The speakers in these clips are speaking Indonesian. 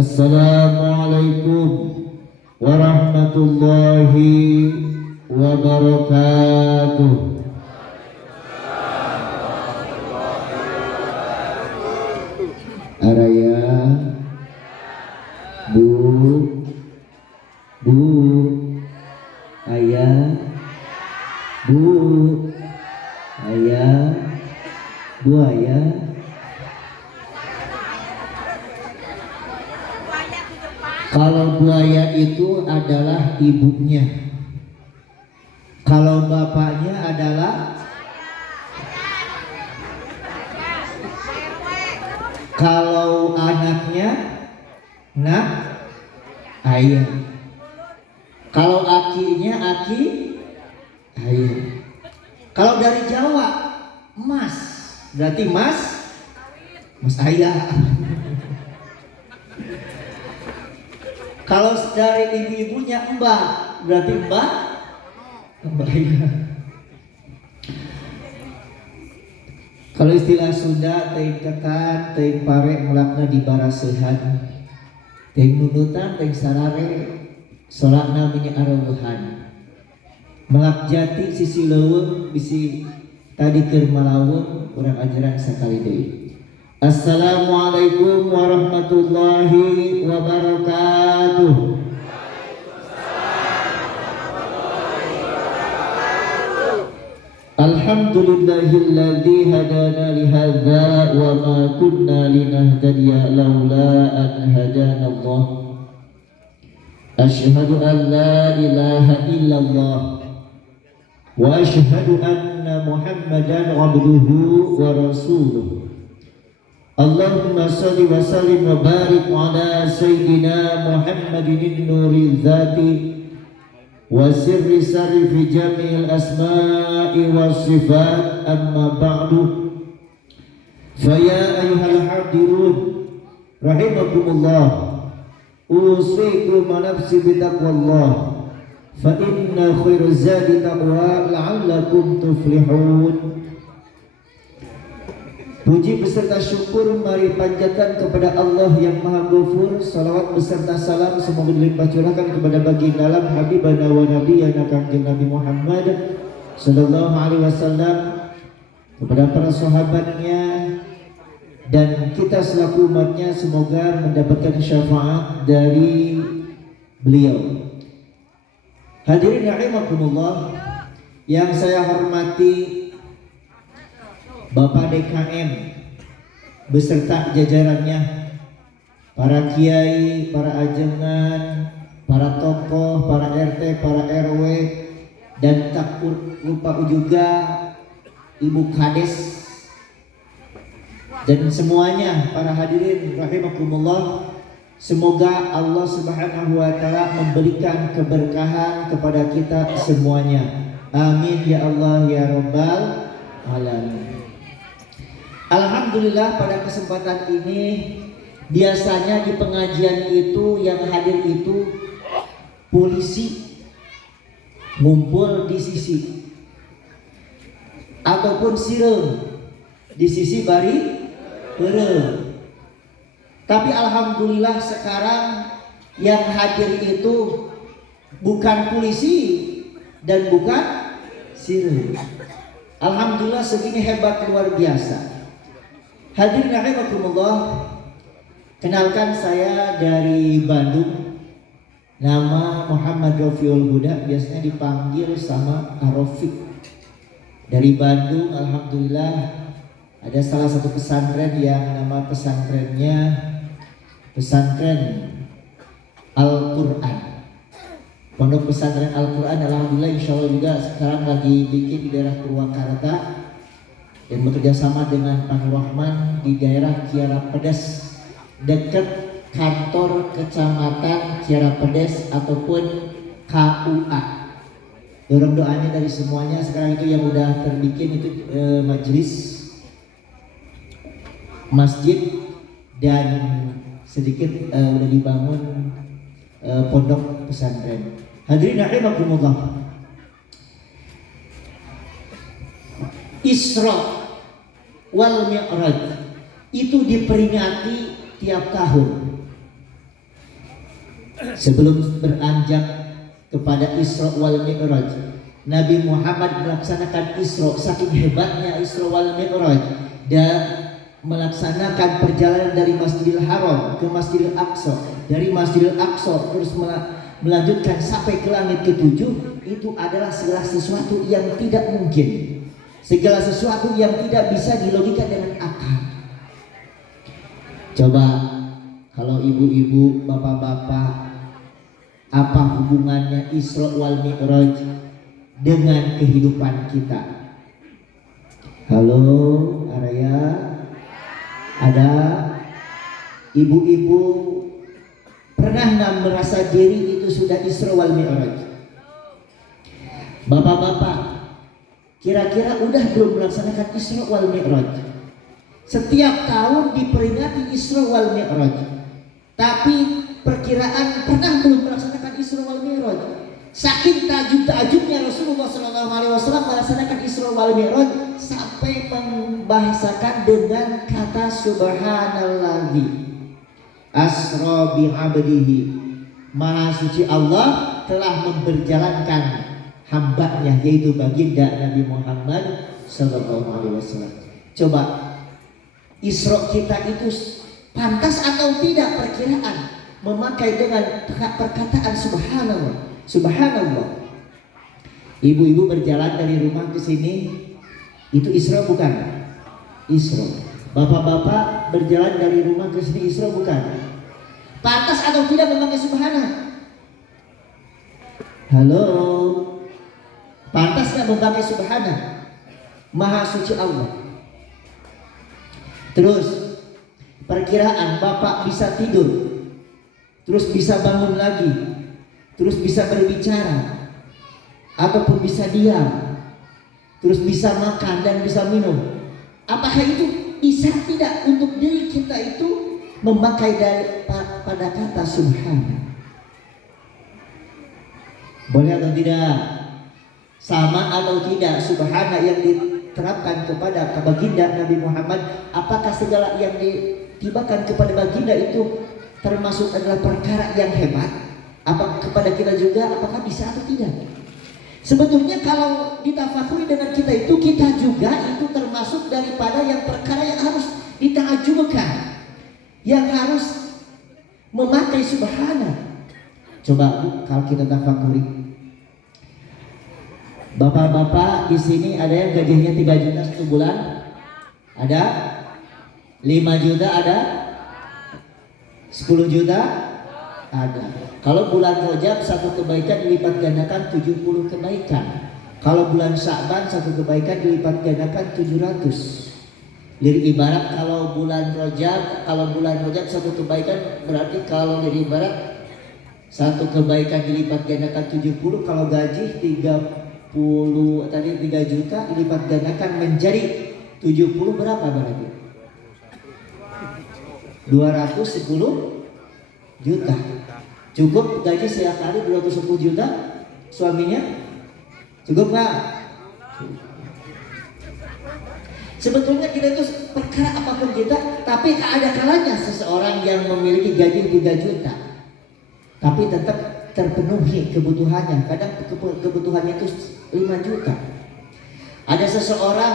Assalamualaikum warahmatullahi wabarakatuh. Araya bu ayah bu ayah buaya. Kalau buaya itu adalah ibunya, kalau bapaknya adalah kalau anaknya nak ayah, kalau akinya aki ayah. Kalau dari Jawa mas berarti mas ayah. Kalau dari ibu-ibunya mbak berarti mbak ayah. Kalau istilah Sunda teing ketan, teing pare melakna di barasehan, teing nunutan, teing sarare, solatna menyaarahan. Melak jati sisi leuweung bisi tadi keur malawung urang ajaran sakali deui. Assalamualaikum warahmatullahi wabarakatuh. Alhamdulillahilladzi hadana lihadza wa ma kunna linahtadiya laula an hadanallah. Asyhadu an la ilaha illallah wa asyhadu anna Muhammadan abduhu wa rasuluh. Allahumma salli wa sallim wa barik ala sayyidina Muhammadin nuril dzati wa sirri sarri fi jami'il asma'i was sifat, amma ba'du. Fa ya ayyuhal hadirun rahimakumullah, usikum wa nafsi bi taqwallah, fa inna khairaz zadi taqwa la'allakum tuflihun. Puji beserta syukur mari panjatkan kepada Allah yang Maha Ghafur. Salawat beserta salam semoga dilimpah curahkan kepada baginda alam habibana wa nabiyana kanjeng Nabi Muhammad sallallahu alaihi wasallam, kepada para sahabatnya dan kita selaku umatnya, semoga mendapatkan syafaat dari beliau. Hadirin rahimakumullah, yang saya hormati Bapak DKM beserta jajarannya, para kiai, para ajengan, para tokoh, para RT, para RW, dan tak lupa juga Ibu Kades dan semuanya para hadirin rahimakumullah. Semoga Allah Subhanahu wa taala memberikan keberkahan kepada kita semuanya. Amin ya Allah ya Rabbal alamin. Alhamdulillah, pada kesempatan ini biasanya di pengajian itu yang hadir itu polisi ngumpul di sisi ataupun sireum di sisi bari beureum. Tapi alhamdulillah sekarang yang hadir itu bukan polisi dan bukan sireum. Alhamdulillah, segini hebat luar biasa. Hadirin rahimakumullah, kenalkan saya dari Bandung, nama Muhammad Rafiul Huda, biasanya dipanggil sama Arofik. Dari Bandung, alhamdulillah ada salah satu pesantren yang nama pesantrennya Pesantren Al-Quran. Pondok Pesantren Al-Quran, alhamdulillah insyaallah juga sekarang lagi bikin di daerah Purwakarta dan bekerja sama dengan Pak Rahman di daerah Kiara Pedes, dekat kantor kecamatan Kiara Pedes ataupun KUA. Dorong doanya dari semuanya. Sekarang itu yang udah terbikin itu majelis, masjid, dan sedikit udah dibangun pondok pesantren. Hadirin rahimakumullah, Isra wal Mi'raj itu diperingati tiap tahun. Sebelum beranjak kepada Isra wal Mi'raj, Nabi Muhammad melaksanakan Isra. Saking hebatnya Isra wal Mi'raj, dan melaksanakan perjalanan dari Masjidil Haram ke Masjidil Aqsa, dari Masjidil Aqsa terus melanjutkan sampai ke langit ketujuh. Itu adalah segala sesuatu yang tidak mungkin, segala sesuatu yang tidak bisa dilogika dengan akal. Coba kalau ibu-ibu, bapak-bapak, apa hubungannya Isra wal Mi'raj dengan kehidupan kita? Halo Arya, ada ibu-ibu pernah merasa diri itu sudah Isra wal Mi'raj? Bapak-bapak, kira-kira udah belum melaksanakan Isra wal Mi'raj? Setiap tahun diperingati Isra wal Mi'raj, tapi perkiraan pernah belum melaksanakan Isra wal Mi'raj. Saking tajubnya Rasulullah SAW melaksanakan Isra wal Mi'raj sampai membahasakan dengan kata subhanalladzi asra bi 'abdihi. Maha suci Allah telah memperjalankan hambanya, yaitu baginda Nabi Muhammad SAW. Coba Isra kita itu pantas atau tidak perkiraan memakai dengan perkataan subhanallah, subhanallah. Ibu-ibu berjalan dari rumah ke sini, itu Isra bukan? Isra. Bapak-bapak berjalan dari rumah ke sini, Isra bukan? Pantas atau tidak memakai subhanallah? Halo, pantas nggak memakai subhanallah? Maha suci Allah. Terus perkiraan bapak bisa tidur, terus bisa bangun lagi, terus bisa berbicara, ataupun bisa diam, terus bisa makan dan bisa minum. Apakah itu bisa tidak untuk diri kita itu memakai pada kata subhana? Boleh atau tidak? Sama atau tidak subhana yang diterapkan kepada baginda Nabi Muhammad? Apakah segala yang ditibakan kepada baginda itu termasuk adalah perkara yang hebat? Apa kepada kita juga? Apakah bisa atau tidak? Sebetulnya kalau ditafakuri dengan kita itu, kita juga itu termasuk daripada yang perkara yang harus ditakjubkan, yang harus memakai subhana. Coba kalau kita tafakuri, bapak-bapak di sini ada yang gajinya 3 juta 1 bulan? Ada? 5 juta ada? 10 juta? Ada. Kalau bulan Rajab 1 kebaikan dilipat gandakan 70 kebaikan. Kalau bulan Sya'ban 1 kebaikan dilipat gandakan 700. Jadi ibarat kalau bulan Rajab 1 kebaikan, berarti kalau dari ibarat 1 kebaikan dilipat gandakan 70. Kalau gaji 30 tadi 3 juta dilipat gandakan menjadi 70, berapa berarti? 210 juta. Cukup gaji setiap hari 210 juta suaminya? Cukup nggak? Sebetulnya kita itu perkara apapun kita, tapi ada kalanya seseorang yang memiliki gaji 3 juta tapi tetap terpenuhi kebutuhannya. Kadang kebutuhannya itu 5 juta. Ada seseorang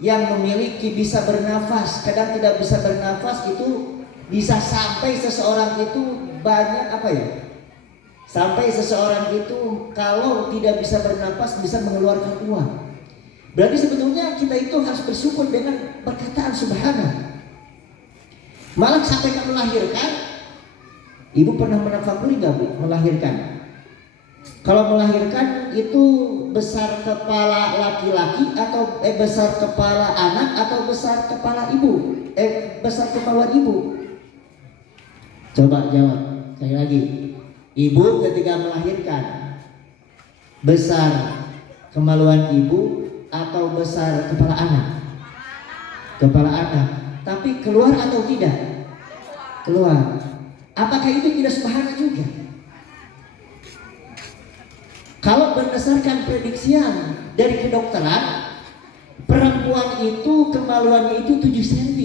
yang memiliki bisa bernafas, kadang tidak bisa bernafas, itu bisa sampai seseorang itu banyak sampai seseorang itu kalau tidak bisa bernafas bisa mengeluarkan uang. Berarti sebetulnya kita itu harus bersyukur dengan perkataan subhana. Malah sampai kamu melahirkan, ibu pernah menafakuri nggak, Bu, melahirkan? Kalau melahirkan itu besar kepala laki-laki atau besar kepala anak atau besar kepala ibu? Besar kepala ibu. Coba jawab sekali lagi. Ibu ketika melahirkan, besar kemaluan ibu atau besar kepala anak? Kepala anak. Tapi keluar atau tidak? Keluar. Apakah itu tidak subhana juga? Kalau berdasarkan prediksian dari kedokteran, perempuan itu kemaluannya itu 7 cm.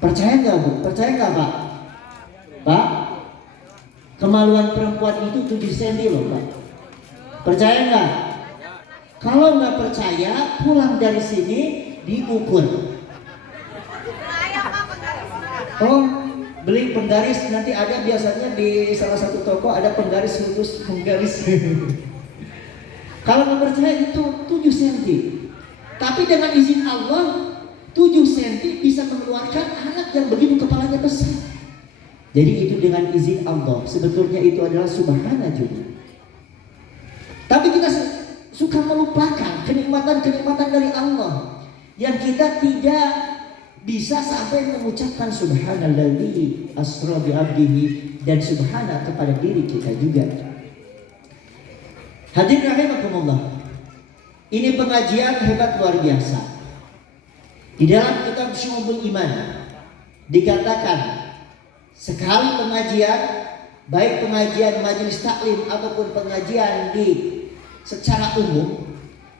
Percaya nggak, Bu? Percaya nggak, Pak? Pak? Kemaluan perempuan itu 7 cm loh Pak. Percaya nggak? Kalau nggak percaya, pulang dari sini diukur. Oh, beli penggaris, nanti ada biasanya di salah satu toko ada penggaris khusus penggaris. Kalau nggak percaya itu 7 cm. Tapi dengan izin Allah 7 cm bisa mengeluarkan anak yang begitu kepalanya besar. Jadi itu dengan izin Allah. Sebetulnya itu adalah subhana juga. Tapi kita suka melupakan kenikmatan-kenikmatan dari Allah yang kita tidak bisa sampai mengucapkan subhanalladzi asra bi 'abdihi dan subhana kepada diri kita juga. Hadirin rahimakumullah. Ini pengajian hebat luar biasa. Di dalam kitab Syu'ubul Iman dikatakan sekali pengajian, baik pengajian majelis taklim ataupun pengajian secara umum,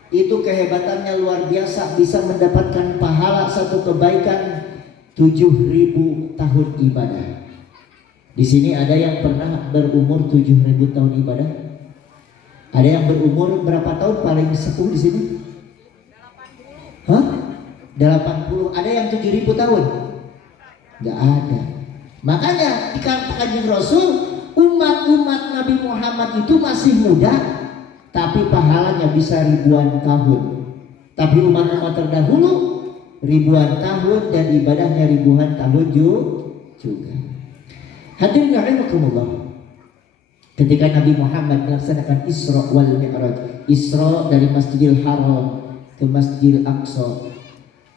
itu kehebatannya luar biasa, bisa mendapatkan pahala satu kebaikan 7.000 tahun ibadah. Di sini ada yang pernah berumur 7.000 tahun ibadah? Ada yang berumur berapa tahun paling sepuh di sini? 80. Ada yang 7.000 tahun? Gak ada. Makanya dikatakan Rasul, umat-umat Nabi Muhammad itu masih muda, tapi pahalanya bisa ribuan tahun. Tapi umat-umat terdahulu ribuan tahun dan ibadahnya ribuan tahun juga. Hadirin rahimakumullah. Ketika Nabi Muhammad melaksanakan Isra wal Mi'raj, Isra dari Masjidil Haram ke Masjidil Aqsa,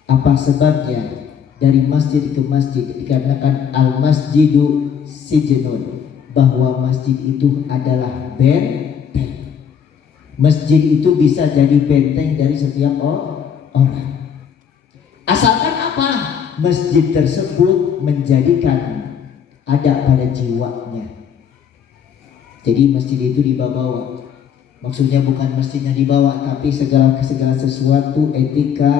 apa sebabnya? Dari masjid ke masjid dikarenakan al-masjidu sijnun, bahwa masjid itu adalah benteng. Masjid itu bisa jadi benteng dari setiap orang. Asalkan apa? Masjid tersebut menjadikan ada pada jiwanya. Jadi masjid itu dibawa. Maksudnya bukan masjidnya dibawa, tapi segala sesuatu, etika,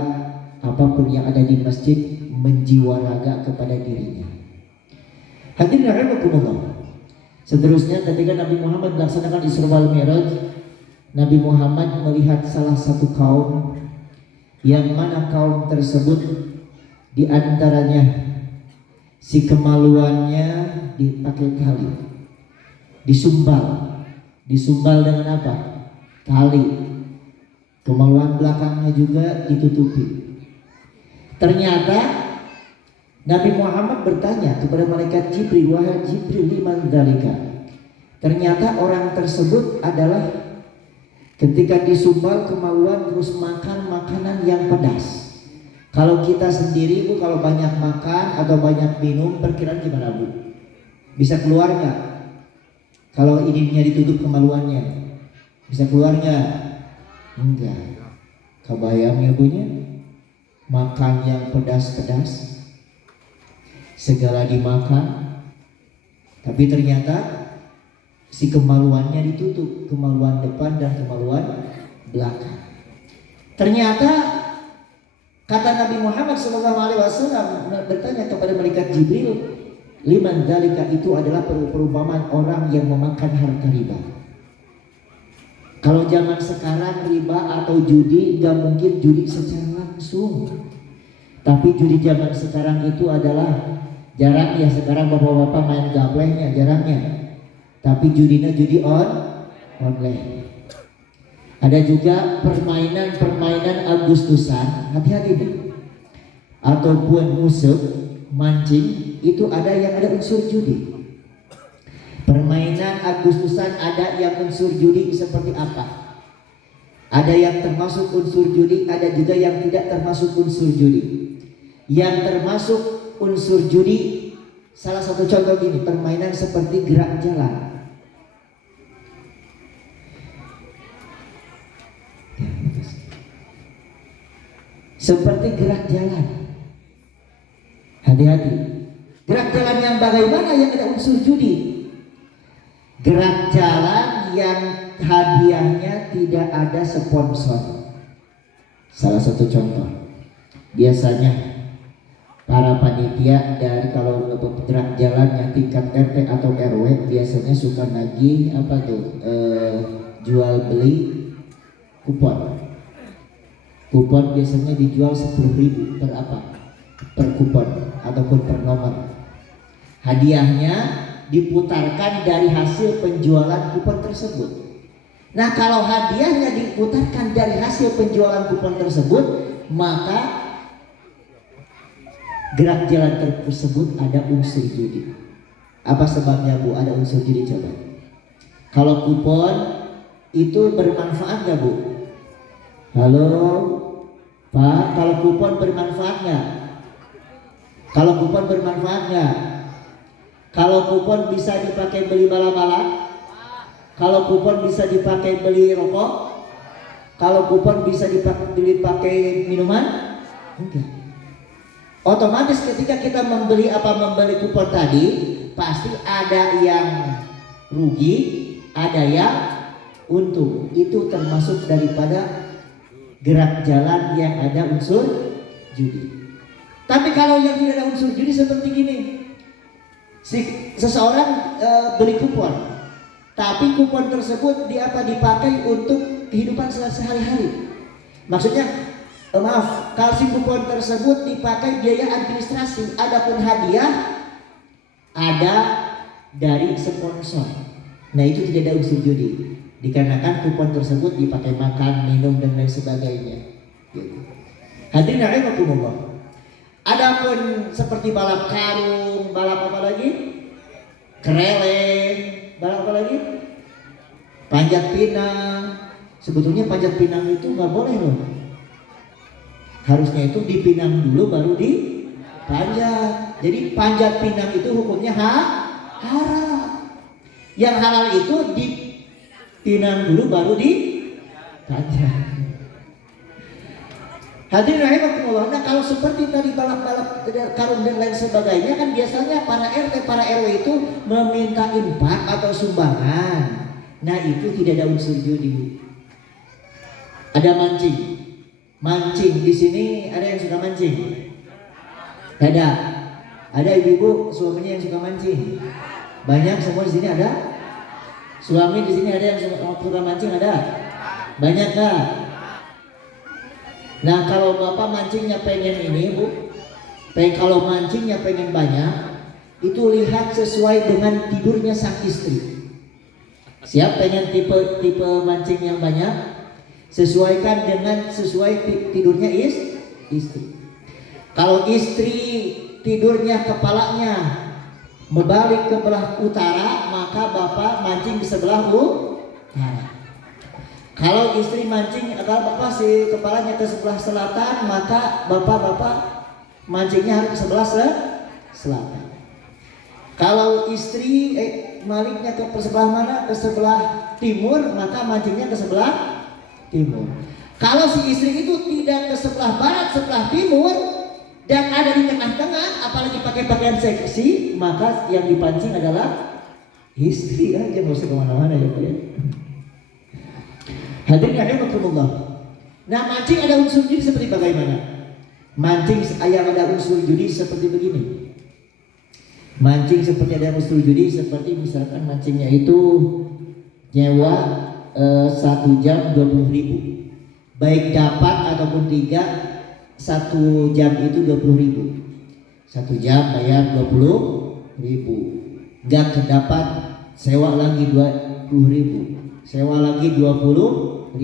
apapun yang ada di masjid menjiwaraga kepada dirinya. Hadirin rahimakumullah. Seterusnya ketika Nabi Muhammad melaksanakan Isra wal Mi'raj, Nabi Muhammad melihat salah satu kaum, yang mana kaum tersebut di antaranya si kemaluannya dipakai tali, disumbal dengan apa? Tali. Kemaluan belakangnya juga ditutupi. Ternyata Nabi Muhammad bertanya kepada malaikat Jibril, wahai Jibril, liman dzalika? Ternyata orang tersebut adalah ketika disumbal kemaluan terus makan makanan yang pedas. Kalau kita sendiri Bu, kalau banyak makan atau banyak minum, perkiraan gimana Bu? Bisa keluar nggak? Kalau ininya ditutup kemaluannya, bisa keluar nggak? Enggak. Kebayang ya Bunya? Makan yang pedas-pedas, segala dimakan, tapi ternyata si kemaluannya ditutup, kemaluan depan dan kemaluan belakang. Ternyata kata Nabi Muhammad SAW bertanya kepada malaikat Jibril, liman dzalika, itu adalah perumpamaan orang yang memakan harta riba. Kalau zaman sekarang riba atau judi, gak mungkin judi secara langsung. Tapi judi zaman sekarang itu adalah jarang ya, sekarang bapak-bapak main gaplehnya jarangnya. Tapi judinya judi online. Ada juga permainan Agustusan, hati-hati nih. Ataupun musik, mancing, itu ada yang ada unsur judi. Permainan Agustusan ada yang unsur judi seperti apa? Ada yang termasuk unsur judi, ada juga yang tidak termasuk unsur judi. Yang termasuk unsur judi, salah satu contoh gini, permainan seperti gerak jalan. Seperti gerak jalan. Hati-hati. Gerak jalan yang bagaimana yang ada unsur judi? Gerak jalan yang hadiahnya tidak ada sponsor. Salah satu contoh, biasanya para panitia dari kalau gerak jalan yang tingkat RT atau RW biasanya suka nagih apa tuh, jual beli kupon. Kupon biasanya dijual 10.000 per apa? Per kupon ataupun per nomor. Hadiahnya diputarkan dari hasil penjualan kupon tersebut. Nah, kalau hadiahnya diputarkan dari hasil penjualan kupon tersebut, maka gerak jalan tersebut ada unsur judi. Apa sebabnya Bu ada unsur judi coba? Kalau kupon itu bermanfaat nggak Bu? Halo Pak, kalau kupon bermanfaat nggak? Kalau kupon bermanfaat nggak? Kalau kupon bisa dipakai beli bala-bala? Kalau kupon bisa dipakai beli rokok? Kalau kupon bisa dipakai minuman? Enggak. Otomatis ketika kita membeli kupon tadi, pasti ada yang rugi, ada yang untung. Itu termasuk daripada gerak jalan yang ada unsur judi. Tapi kalau yang tidak ada unsur judi seperti gini, seseorang beli kupon, tapi kupon tersebut dipakai untuk kehidupan sehari-hari. Maksudnya kalsi kupon tersebut dipakai biaya administrasi, adapun hadiah ada dari sponsor. Nah, itu tidak ada unsur judi, dikarenakan kupon tersebut dipakai makan, minum dan lain sebagainya. Hadirin rahimakumullah. Adapun seperti balap karung, balap apa lagi? Kereleng, balap apa lagi? Panjat pinang. Sebetulnya panjat pinang itu nggak boleh loh. Harusnya itu dipinang dulu baru dipanjat. Jadi panjat pinang itu hukumnya haram. Yang halal itu dipinang dulu baru dipanjat. Hadirin rahimakumullah. Nah, kalau seperti tadi balap-balap karung dan lain sebagainya, kan biasanya para RT, para RW itu meminta infak atau sumbangan. Nah, itu tidak ada unsur judi. Ada mancing. Mancing di sini ada yang suka mancing? Ada. Ada ibu-ibu suaminya yang suka mancing? Banyak semua di sini ada? Suami di sini ada yang suka mancing ada? Banyak nggak? Nah, kalau bapak mancingnya pengen ini Bu, kalau mancingnya pengen banyak, itu lihat sesuai dengan tidurnya sang istri. Siap pengen tipe mancing yang banyak? Sesuaikan dengan tidurnya istri. Kalau istri tidurnya kepalanya membalik ke belah utara, maka bapak mancing di sebelah utara. Kalau istri mancing, kalau bapak kepalanya ke sebelah selatan, maka bapak mancingnya harus ke sebelah selatan. Kalau istri maliknya ke sebelah mana? Ke sebelah timur, maka mancingnya ke sebelah timur. Kalau si istri itu tidak ke sebelah barat, sebelah timur, dan ada di tengah-tengah, apalagi pakai pakaian seksi, maka yang dipancing adalah istri aja, nggak usah kemana-mana ya Pak ya. Hadirin rahimakumullah. Nah, mancing ada unsur judi seperti bagaimana? Mancing yang ada unsur judi seperti begini. Mancing seperti ada unsur judi seperti misalkan mancingnya itu nyewa 1 jam 20.000, baik dapat ataupun tidak. 1 jam itu 20.000, 1 jam bayar 20.000, gak kedapat sewa lagi 20.000, sewa lagi 20.000,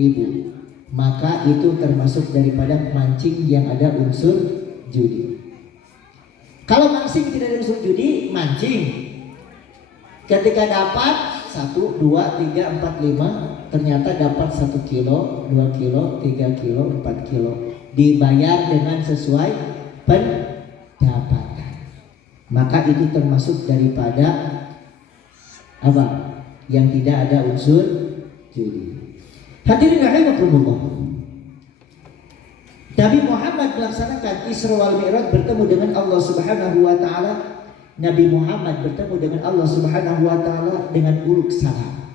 maka itu termasuk daripada mancing yang ada unsur judi. Kalau mancing tidak ada unsur judi, mancing ketika dapat 1, 2, 3, 4, 5, ternyata dapat 1 kilo, 2 kilo, 3 kilo, 4 kilo, dibayar dengan sesuai pendapatan, maka itu termasuk daripada apa? Yang tidak ada unsur judi. Hadirin rahimakumullah. Nabi Muhammad melaksanakan Isra wal Mi'raj, bertemu dengan Allah Subhanahu wa taala. Nabi Muhammad bertemu dengan Allah Subhanahu wa taala dengan uluk salam.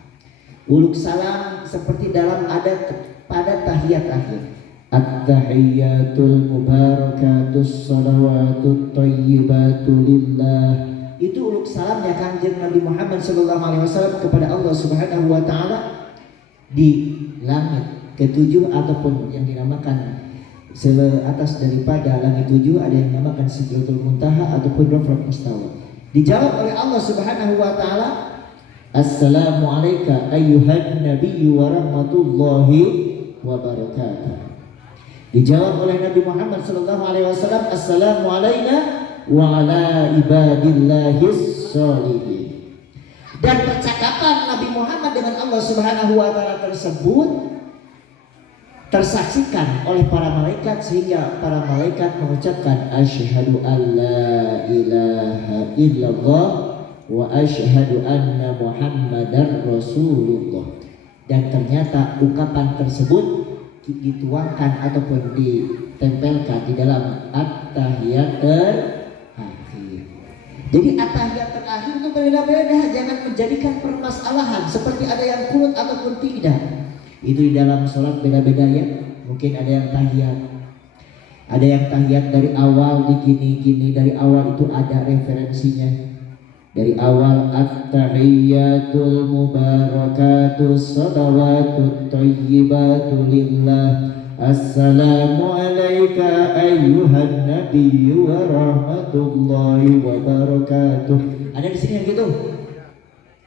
Uluk salam seperti dalam adat pada tahiyat akhir. At-tahiyyatul mubarakatus salawatut thayyibatu lillah itu uluk salamnya Kanjeng Nabi Muhammad SAW kepada Allah Subhanahu wa taala di langit ketujuh ataupun yang dinamakan atas daripada langit tujuh, ada yang dinamakan Sidratul Muntaha ataupun Rafraf Mustawa. Dijawab oleh Allah Subhanahu wa taala, Assalamu alayka ayyuhan nabiyyu wa rahmatullahi wa barakatuh. Dijawab oleh Nabi Muhammad SAW, Assalamu alayna wa ala ibadillahis sholihin. Dan percakapan Nabi Muhammad dengan Allah Subhanahu wa taala tersebut tersaksikan oleh para malaikat, sehingga para malaikat mengucapkan asyhadu alla ilaha illallah wa asyhadu anna muhammadar rasulullah. Dan ternyata ungkapan tersebut dituangkan ataupun ditempelkan di dalam at-tahiyat terakhir. Jadi at-tahiyat terakhir itu berbeda-beda, jangan menjadikan permasalahan seperti ada yang kunut ataupun tidak. Itu di dalam sholat beda-beda ya. Mungkin ada yang tahiyat, ada yang tahiyat dari awal digini-gini, dari awal itu ada referensinya. Dari awal at-tahiyyatul mubarakatus salawatut thayyibatu lillah. Assalamu alayka ayyuhan nabiyyu wa rahmatullahi wa barakatuh. Ada di sini yang gitu?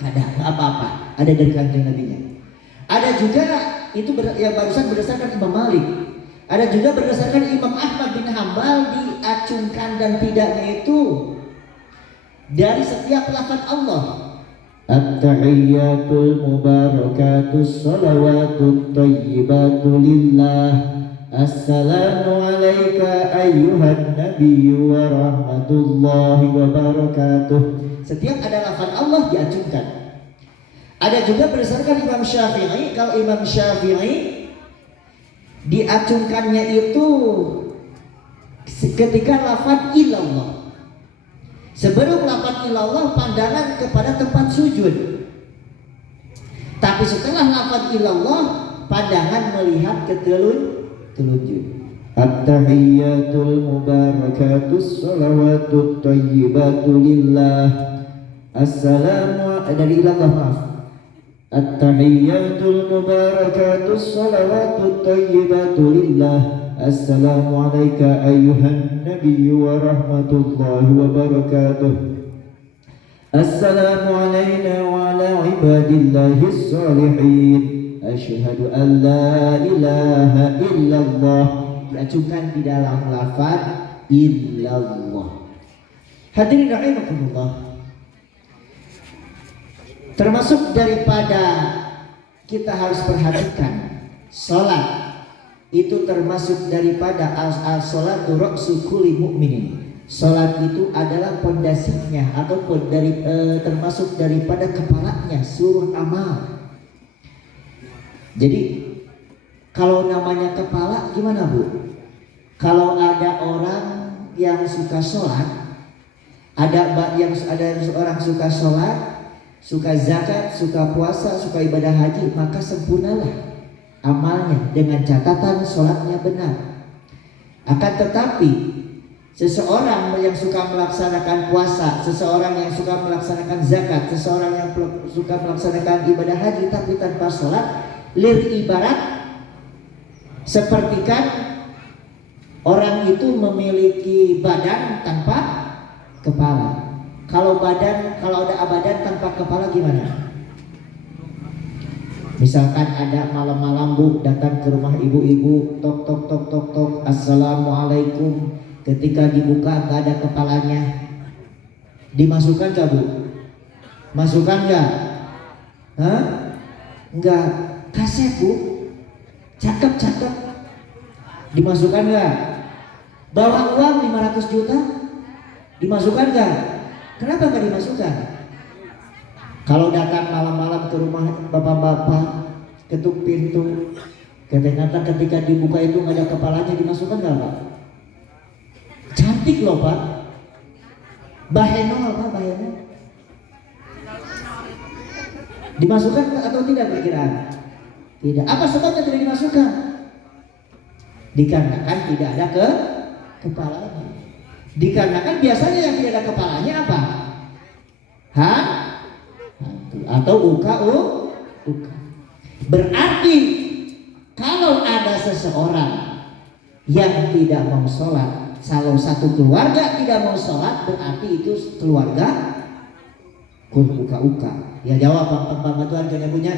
Ada, enggak apa-apa. Ada dari Kanjeng Nabinya. Ada juga itu yang barusan berdasarkan Imam Malik. Ada juga berdasarkan Imam Ahmad bin Hambal, diacungkan dan tidaknya itu dari setiap lafaz Allah. At-tahiyyatul mubarakatus salawatut thayyibatu lillah. Assalamu alayka ayyuhan nabiyyu wa rahmatullahi wa barakatuh. Setiap ada lafaz Allah diacungkan. Ada juga berdasarkan Imam Syafi'i. Kalau Imam Syafi'i diacungkannya itu ketika lafaz ilallah. Sebelum lafaz ilallah pandangan kepada tempat sujud. Tapi setelah lafaz ilallah pandangan melihat ke telunjuk. At-tahiyyatul mubarakatus salawatut thayyibatu lillah. Assalamu dari ilallah, maaf. At-tahiyyatul mubarakatus salawatut thayyibatu lillah. Assalamu alayka ayyuhan nabiyyu wa rahmatullahi wa barakatuh. Assalamu alayna wa ala ibadillahis sholihin. Asyhadu an la ilaha illallah. Diacungkan di dalam lafaz illallah. Hadirin rahimakumullah. Termasuk daripada kita harus perhatikan, salat itu termasuk daripada as-salatu ra'su kulli mu'minin. Salat itu adalah pondasinya ataupun dari termasuk daripada kepalanya seluruh amal. Jadi kalau namanya kepala gimana Bu? Kalau ada orang yang suka sholat, ada orang suka sholat, suka zakat, suka puasa, suka ibadah haji, maka sempurnalah amalnya dengan catatan sholatnya benar. Akan tetapi seseorang yang suka melaksanakan puasa, seseorang yang suka melaksanakan zakat, seseorang yang suka melaksanakan ibadah haji tapi tanpa sholat, ibarat sepertikan orang itu memiliki badan tanpa kepala. Kalau ada badan tanpa kepala gimana? Misalkan ada malam-malam Bu datang ke rumah ibu-ibu, tok tok tok tok tok, assalamualaikum. Ketika dibuka nggak ada kepalanya, dimasukkan nggak Bu? Masukkan nggak? Hah? Nggak. Kaset Bu, cakep. Dimasukkan nggak? Bawa uang 500 juta, dimasukkan nggak? Kenapa nggak dimasukkan? Kalau datang malam-malam ke rumah bapak-bapak, ketuk pintu, ternyata ketika dibuka itu nggak ada kepalanya, dimasukkan nggak Pak? Cantik loh Pak. Bahenol Pak, bahenol. Dimasukkan atau tidak perkiraan? Tidak. Apa sebabnya tidak dimasukkan? Dikarenakan tidak ada kepalanya. Dikarenakan biasanya yang tidak ada kepalanya apa? hantu atau uka. Berarti kalau ada seseorang yang tidak mau sholat, kalau satu keluarga tidak mau sholat, berarti itu keluarga uka. Ya jawab Bang Tuhan punya.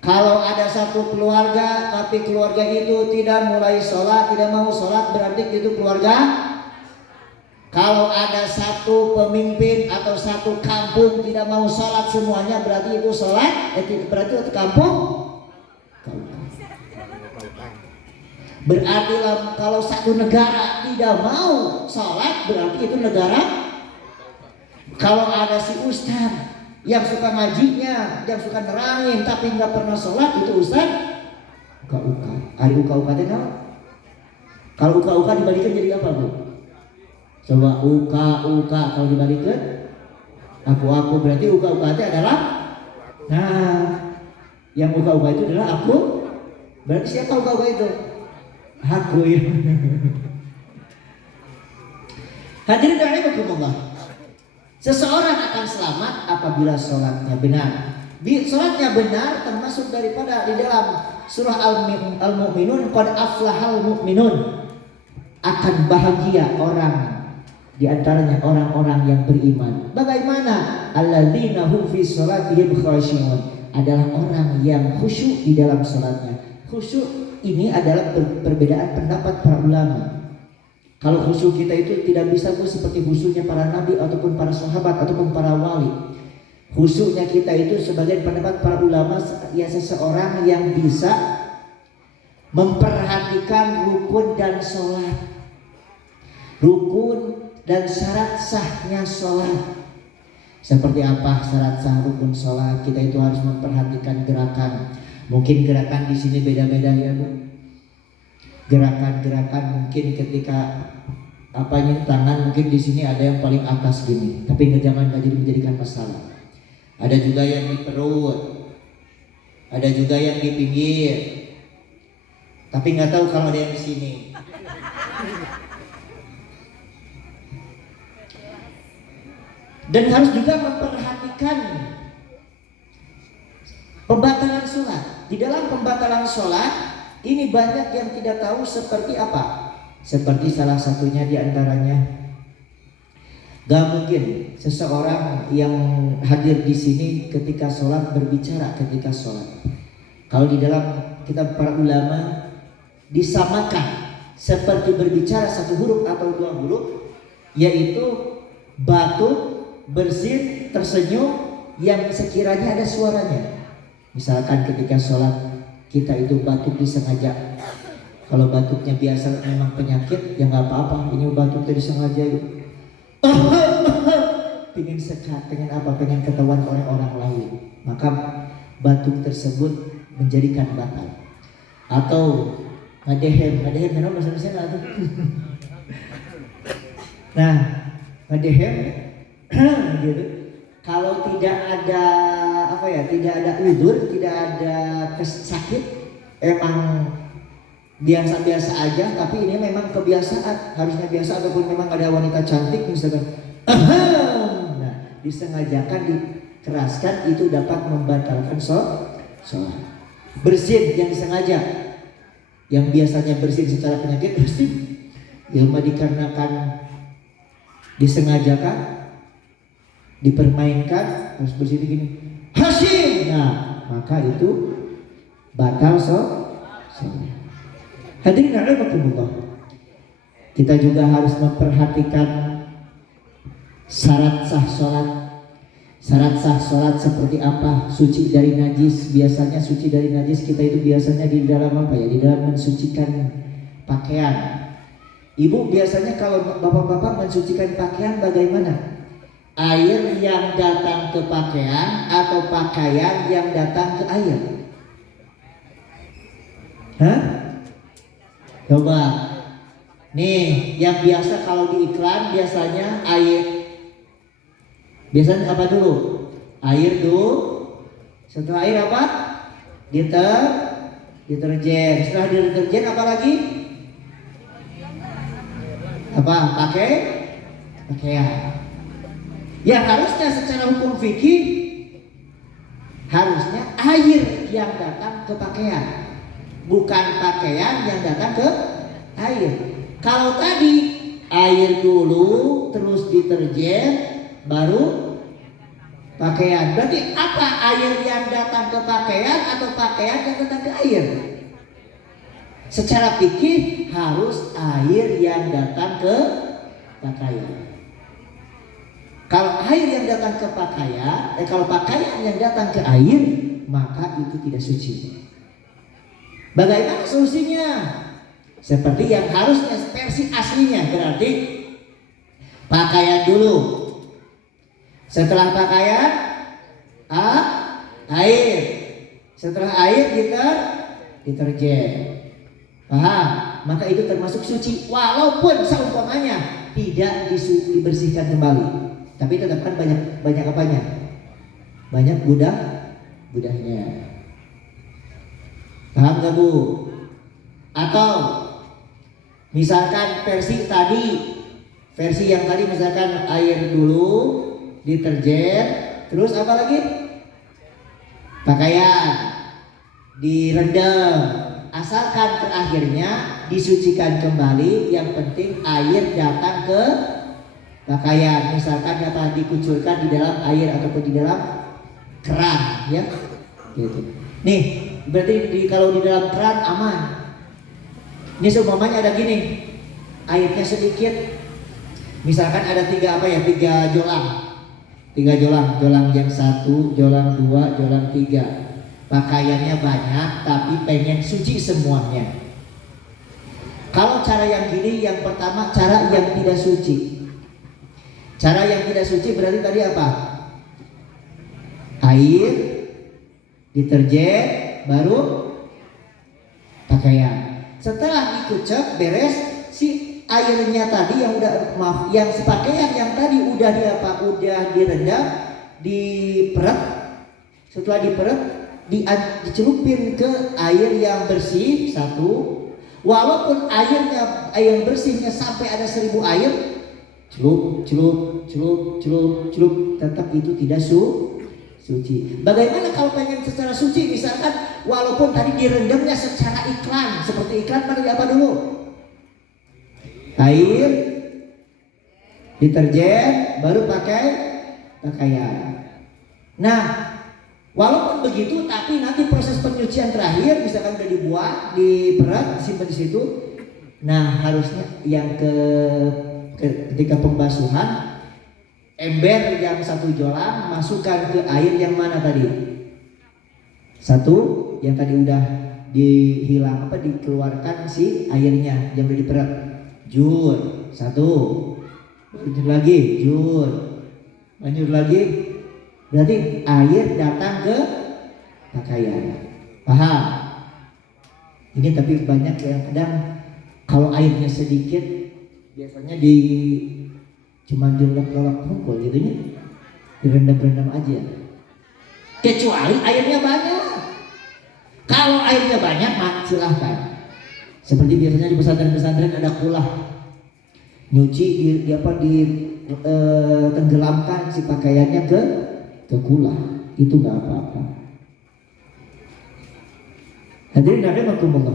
Kalau ada satu keluarga tapi keluarga itu tidak mulai sholat, tidak mau sholat, berarti itu keluarga. Kalau ada satu pemimpin atau satu kampung tidak mau sholat semuanya, berarti itu sholat, berarti itu kampung. Berarti kalau satu negara tidak mau sholat, berarti itu negara. Kalau ada si ustaz yang suka ngajinya, yang suka nerangin tapi nggak pernah sholat, itu ustaz uka. Hari uka itu apa? Kalau uka dibalikan jadi apa, Bu? Coba uka kalau dibalikan aku berarti uka itu adalah, nah yang uka itu adalah aku. Berarti siapa uka itu? Aku ya. Hadirin rahimakumullah. Seseorang akan selamat apabila sholatnya benar. Sholatnya benar termasuk daripada di dalam surah Al-Mu'minun, qad aflahal mu'minun, akan bahagia orang di antaranya orang-orang yang beriman. Bagaimana? Alladzina hum fi sholatihim khashi'un, adalah orang yang khusyuk di dalam sholatnya. Khusyuk ini adalah perbedaan pendapat para ulama. Kalau khusyuk kita itu tidak bisa seperti khusyuknya para nabi ataupun para sahabat ataupun para wali. Khusyuknya kita itu sebagian pendapat para ulama ya seseorang yang bisa memperhatikan rukun dan sholat, rukun dan syarat sahnya sholat. Seperti apa syarat sah rukun sholat? Kita itu harus memperhatikan gerakan. Mungkin gerakan di sini beda-beda ya, Bu. Gerakan-gerakan mungkin ketika tangan mungkin di sini ada yang paling atas gini, tapi jangan jadi menjadikan masalah. Ada juga yang di perut, ada juga yang di pinggir, tapi nggak tahu kalau ada yang di sini. Dan harus juga memperhatikan pembatalan sholat. Di dalam pembatalan sholat ini banyak yang tidak tahu seperti apa. Seperti salah satunya diantaranya, gak mungkin seseorang yang hadir di sini ketika sholat berbicara ketika sholat. Kalau di dalam kitab para ulama disamakan seperti berbicara satu huruf atau dua huruf, yaitu batuk, bersin, tersenyum yang sekiranya ada suaranya. Misalkan ketika sholat kita itu batuk disengaja. Kalau batuknya biasa memang penyakit, ya nggak apa-apa. Ini batuknya disengaja. Pengen apa? Pengen ketahuan oleh orang lain. Maka batuk tersebut menjadikan batal. Atau ngadehem memang bahasa Indonesia itu. Nah, ngadehem gitu. Kalau tidak ada tidak ada udzur, tidak ada sakit, emang biasa-biasa aja, tapi ini memang kebiasaan, harusnya biasa ataupun memang ada wanita cantik misalkan, nah disengajakan dikeraskan itu dapat membatalkan sholat. Bersin yang disengaja, yang biasanya bersin secara penyakit bersin, yang dikarenakan disengajakan, dipermainkan, harus bersin gini, Hashim, nah maka itu batal sholat. Hadirin rahimakumullah. Kita juga harus memperhatikan syarat sah sholat. Syarat sah sholat seperti apa? Suci dari najis. Biasanya suci dari najis kita itu biasanya di dalam apa ya? Di dalam mensucikan pakaian. Ibu biasanya kalau bapak-bapak mensucikan pakaian bagaimana? Air yang datang ke pakaian atau pakaian yang datang ke air? Hah? Coba, nih yang biasa kalau di iklan biasanya air, biasanya apa dulu? Air dulu, setelah air apa? Deterjen. Setelah deterjen apa lagi? Apa? Pakaian. Yang harusnya secara hukum fikih harusnya air yang datang ke pakaian, bukan pakaian yang datang ke air. Kalau tadi air dulu, terus deterjen, baru pakaian. Berarti apa, air yang datang ke pakaian atau pakaian yang datang ke air? Secara fikih harus air yang datang ke pakaian. Kalau air yang datang ke pakaian, kalau pakaian yang datang ke air, maka itu tidak suci. Bagaimana solusinya? Seperti yang harusnya versi aslinya, berarti pakaian dulu. Setelah pakaian, air. Setelah air deterjen. Paham? Maka itu termasuk suci, walaupun seumpamanya tidak dibersihkan kembali. Tapi tetap kan banyak apanya? Banyak budahnya. Paham gak Bu? Atau misalkan versi yang tadi misalkan air dulu, deterjen, terus apa lagi? Pakaian direndam, asalkan terakhirnya disucikan kembali. Yang penting air datang ke pakaian, misalkan apa, dikucurkan di dalam air ataupun di dalam keran, ya, gitu. Nih, berarti kalau di dalam keran aman. Ini seumpamanya ada gini, airnya sedikit, misalkan ada tiga jolang, jolang yang 1, jolang 2, jolang 3. Pakaiannya banyak, tapi pengen suci semuanya. Kalau cara yang gini, yang pertama cara yang tidak suci. Cara yang tidak suci berarti tadi apa? Air, deterjen, baru pakaian. Setelah dikucek beres, si airnya tadi yang si pakaian yang tadi udah direndam, diperet. Setelah diperet, dicelupin ke air yang bersih 1. Walaupun air bersihnya sampai ada 1000 air, celup, tetap itu tidak suci. Bagaimana kalau pengen secara suci? Misalkan walaupun tadi direndamnya secara iklan, seperti iklan pada apa dulu? Air, deterjen, baru pakaian. Nah, walaupun begitu, tapi nanti proses penyucian terakhir, misalkan udah dibuat, diperet, simpan di situ. Nah, harusnya yang ketika pembasuhan, ember yang 1 jolang masukkan ke air yang mana tadi? 1 yang tadi udah dikeluarkan si airnya yang udah diperet. Jur 1, lanjut lagi jur, lanjut lagi. Berarti air datang ke pakaian. Paham? Ini tapi banyak yang kadang kalau airnya sedikit, biasanya cuma dilap-lap pukul gitu ya, direndam-rendam aja. Kecuali airnya banyak. Kalau airnya banyak, silahkan. Seperti biasanya di pesantren-pesantren ada kulah, nyuci tenggelamkan si pakaiannya ke kulah, itu nggak apa-apa. Hadirin rahimakumullah.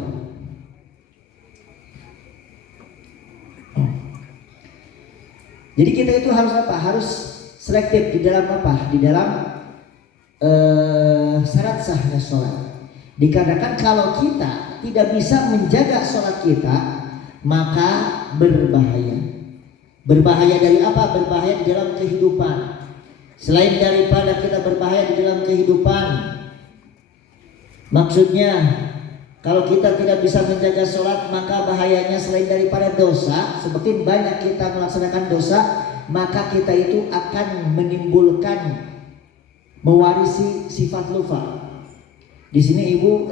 Jadi kita itu harus apa? Harus selektif di dalam apa? Di dalam syarat sahnya sholat. Dikarenakan kalau kita tidak bisa menjaga sholat kita, maka berbahaya. Berbahaya dari apa? Berbahaya di dalam kehidupan. Selain daripada kita berbahaya di dalam kehidupan, maksudnya kalau kita tidak bisa menjaga sholat, maka bahayanya selain daripada dosa, seperti banyak kita melaksanakan dosa, maka kita itu akan menimbulkan, mewarisi sifat lupa. Di sini Ibu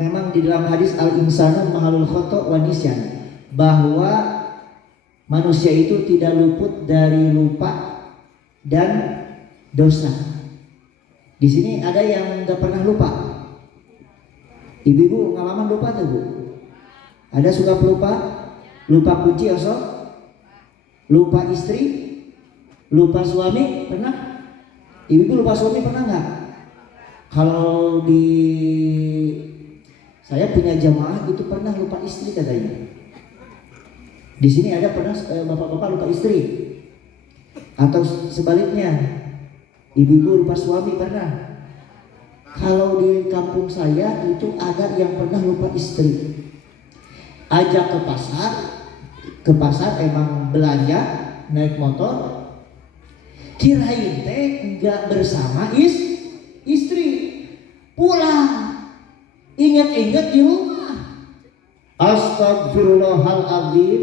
memang di dalam hadis al-insanu mahalul khoto wa nisyan, bahwa manusia itu tidak luput dari lupa dan dosa. Di sini ada yang nggak pernah lupa. Ibu-ibu ngalaman lupa tuh Bu? Ada suka lupa? Lupa kunci lupa istri, Lupa suami pernah? Ibu lupa suami pernah nggak? Kalau di saya punya jamaah itu pernah lupa istri katanya. Di sini ada pernah bapak-bapak lupa istri, atau sebaliknya ibu-ibu lupa suami pernah. Kalau di kampung saya itu ada yang pernah lupa istri. Ajak ke pasar emang belanja naik motor, kirain teh nggak bersama istri, pulang ingat-ingat di rumah. Astagfirullahaladzim.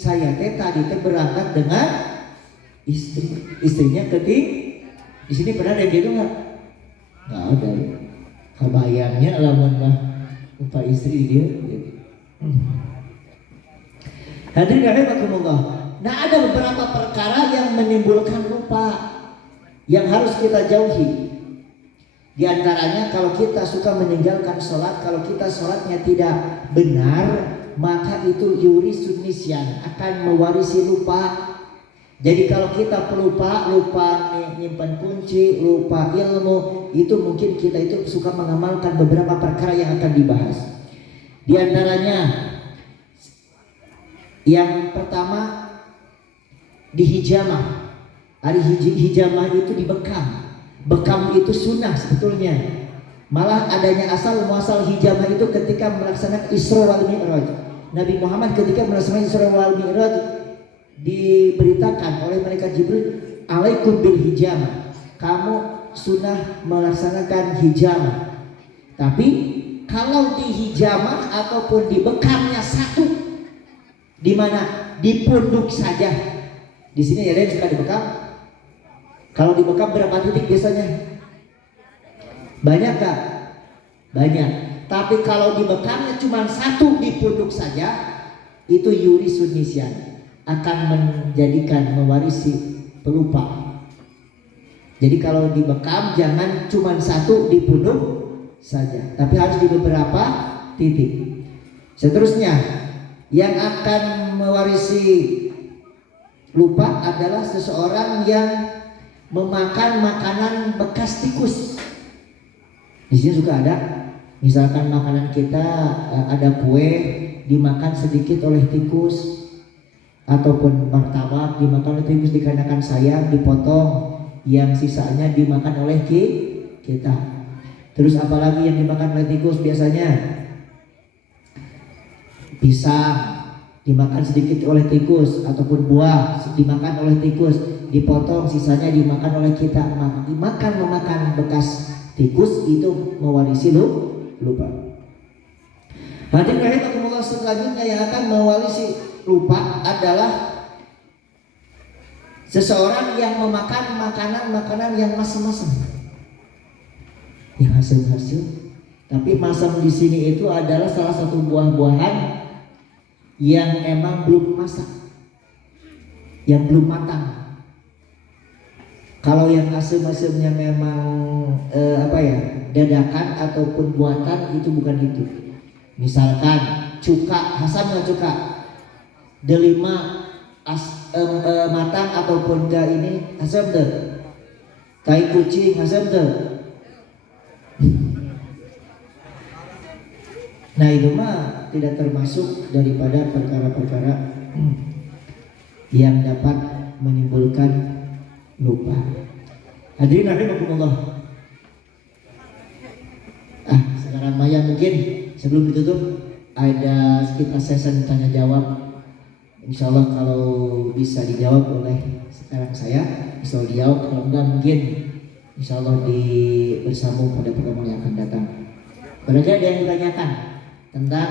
Saya teh tadi teh berangkat dengan istrinya di sini pernah ada gitu nggak? Nggak ada. Kebayangnya alamun mah lupa istri dia. Hadirin rahimakumullah. Nah, ada beberapa perkara yang menimbulkan lupa yang harus kita jauhi. Di antaranya kalau kita suka meninggalkan sholat, kalau kita sholatnya tidak benar, maka itu yurisun nisyan, akan mewarisi lupa. Jadi kalau kita lupa menyimpan kunci, lupa ilmu, itu mungkin kita itu suka mengamalkan beberapa perkara yang akan dibahas. Di antaranya yang pertama dihijamah. Hijamah itu dibekam. Bekam itu sunnah sebetulnya. Malah adanya asal muasal hijamah itu ketika melaksanakan Isra wal Mi'raj. Nabi Muhammad ketika melaksanakan Isra wal Mi'raj diberitakan oleh malaikat Jibril, alaikum bil hijamah, kamu sunnah melaksanakan hijamah. Tapi kalau di hijamah ataupun di bekamnya satu, di mana di punduk saja. Di sini ada yang suka dibekam. Kalau dibekam berapa titik biasanya? Banyak gak? Banyak. Tapi kalau dibekamnya cuma satu di punduk saja, itu yurisun nisyan, akan menjadikan mewarisi pelupa. Jadi kalau dibekam jangan cuma satu di punduk saja, tapi harus di beberapa titik. Seterusnya yang akan mewarisi lupa adalah seseorang yang memakan makanan bekas tikus. Di sini juga ada, misalkan makanan kita ada kue dimakan sedikit oleh tikus, ataupun martabak dimakan oleh tikus dikarenakan sayang dipotong, yang sisanya dimakan oleh kita. Terus apalagi yang dimakan oleh tikus biasanya? Pisang dimakan sedikit oleh tikus, ataupun buah dimakan oleh tikus, dipotong sisanya dimakan oleh kita. Memakan bekas tikus itu mewarisi lupa. Hadirin rahimakumullah, selanjutnya yang akan mewarisi lupa adalah seseorang yang memakan makanan yang masam-masam, yang hasil-hasil. Tapi masam di sini itu adalah salah satu buah-buahan yang emang belum masak, yang belum matang. Kalau yang asam-asamnya memang dadakan ataupun buatan, itu bukan itu. Misalkan cuka, asam nggak cuka, delima matang ataupun enggak, ini asam deh. Tai kucing asam deh. Nah itu mah tidak termasuk daripada perkara-perkara yang dapat menimbulkan lupa. Hadirin rahimakumullah. Sekarang Maya mungkin sebelum ditutup ada sekitar sesi tanya jawab. Insya Allah kalau bisa dijawab oleh sekarang saya, insya Allah dijawab. Kalau enggak mungkin insya Allah bersambung pada pertemuan yang akan datang. Barangkali ada yang ditanyakan tentang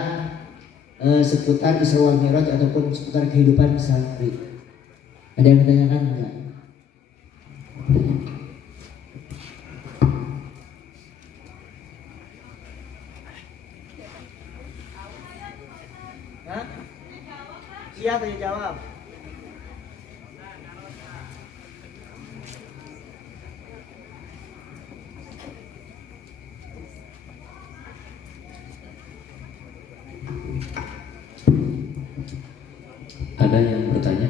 seputar Isra wal Mi'raj ataupun seputar kehidupan santri. Ada yang ditanyakan enggak? Hah? Iya, tanya jawab. Ada yang bertanya?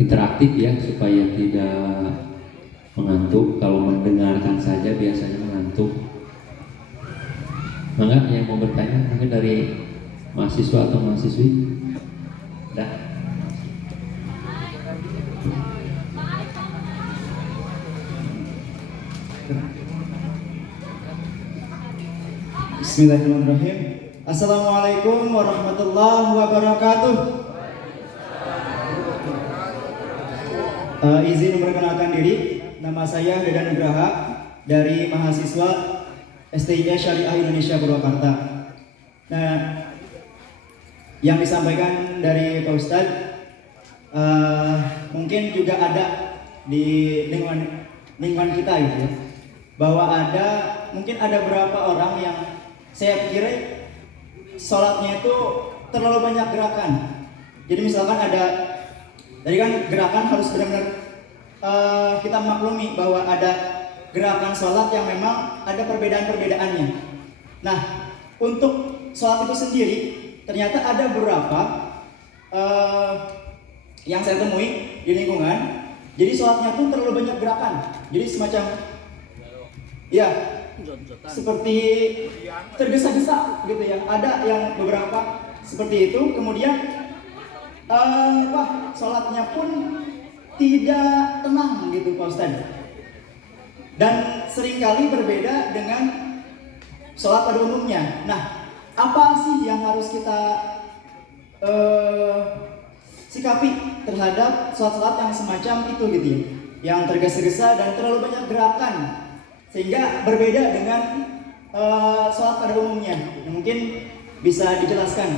interaktif ya, supaya tidak mengantuk. Kalau mendengarkan saja biasanya mengantuk. Mangga yang mau bertanya mungkin dari mahasiswa atau mahasiswi. Dah. Bismillahirrahmanirrahim. Assalamualaikum warahmatullahi wabarakatuh. Izin memperkenalkan diri. Nama saya Dedan Nugraha dari mahasiswa STIE Syariah Indonesia Purwakarta. Nah, yang disampaikan dari Pak Ustadz mungkin juga ada di lingkungan kita gitu ya, bahwa mungkin ada beberapa orang yang saya pikir sholatnya itu terlalu banyak gerakan. Jadi misalkan tadi kan gerakan harus benar-benar kita maklumi bahwa ada gerakan sholat yang memang ada perbedaan-perbedaannya. Nah, untuk sholat itu sendiri ternyata ada beberapa yang saya temui di lingkungan. Jadi sholatnya pun terlalu banyak gerakan. Jadi semacam ya seperti tergesa-gesa gitu ya. Ada yang beberapa seperti itu. Kemudian sholatnya pun tidak tenang gitu Pak Ustadz. Dan seringkali berbeda dengan sholat pada umumnya. Nah, apa sih yang harus kita sikapi terhadap sholat-sholat yang semacam itu gitu ya, yang tergesa-gesa dan terlalu banyak gerakan sehingga berbeda dengan sholat pada umumnya? Mungkin bisa dijelaskan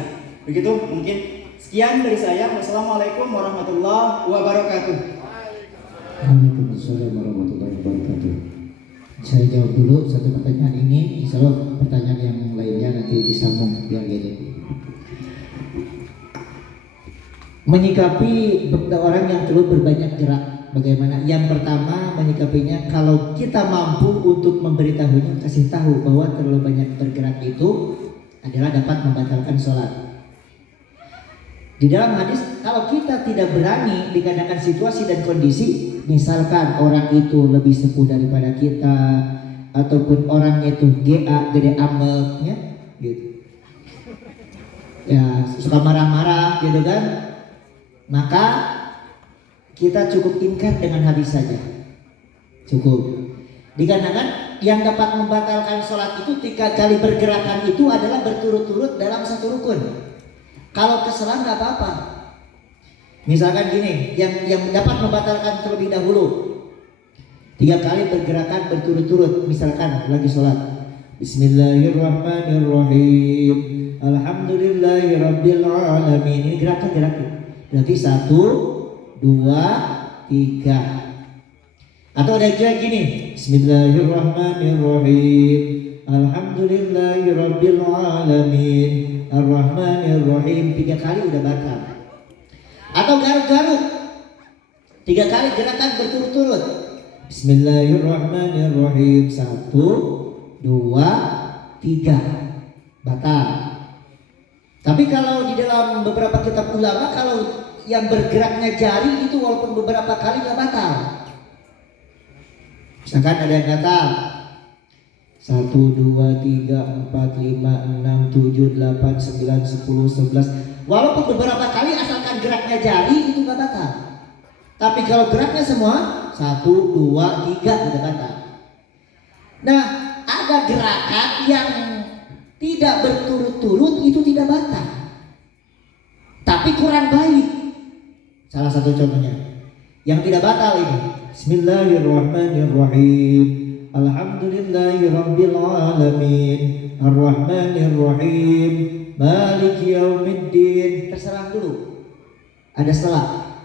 begitu. Mungkin sekian dari saya. Wassalamualaikum warahmatullahi wabarakatuh. Waalaikumsalam warahmatullahi wabarakatuh. Saya jawab dulu satu pertanyaan ini. Insya Allah pertanyaan yang lainnya nanti disambung biar gini. Menyikapi orang yang terlalu berbanyak gerak, bagaimana? Yang pertama menyikapinya, kalau kita mampu untuk memberitahunya, kasih tahu bahwa terlalu banyak bergerak itu adalah dapat membatalkan sholat. Di dalam hadis, kalau kita tidak berani dikarenakan situasi dan kondisi, misalkan orang itu lebih sepuh daripada kita, ataupun orangnya itu gede ameknya, gitu, ya suka marah-marah, gitu kan? Maka kita cukup ingkar dengan hadis saja, cukup. Dikarenakan yang dapat membatalkan sholat itu 3 kali bergerakan itu adalah berturut-turut dalam satu rukun. Kalau kesalahan nggak apa-apa. Misalkan gini, yang dapat membatalkan terlebih dahulu 3 kali bergerakan berturut-turut. Misalkan lagi sholat, Bismillahirrahmanirrahim, Alhamdulillahirabbil alamin. Ini gerakan. Berarti 1, 2, 3. Atau ada juga gini, Bismillahirrahmanirrahim, Alhamdulillahirabbil alamin, Ar-Rahmanir-Rahim. 3 kali udah batal. Atau garuk-garuk 3 kali gerakan berturut-turut, Bismillahirrahmanirrahim, 1, 2, 3, batal. Tapi kalau di dalam beberapa kitab ulama, kalau yang bergeraknya jari itu walaupun beberapa kali nggak batal. Misalkan ada yang kata 1, 2, 3, 4, 5, 6, 7, 8, 9, 10, 11. Walaupun beberapa kali asalkan geraknya jari itu nggak batal. Tapi kalau geraknya semua 1, 2, 3 udah batal. Nah, ada gerakan yang tidak berturut-turut itu tidak batal, tapi kurang baik. Salah satu contohnya yang tidak batal ini, Bismillahirrahmanirrahim, Alhamdulillahirabbil alamin, Ar-Rahmanir-Rahim, Maliki yaumiddin. Terserah dulu. Ada salah.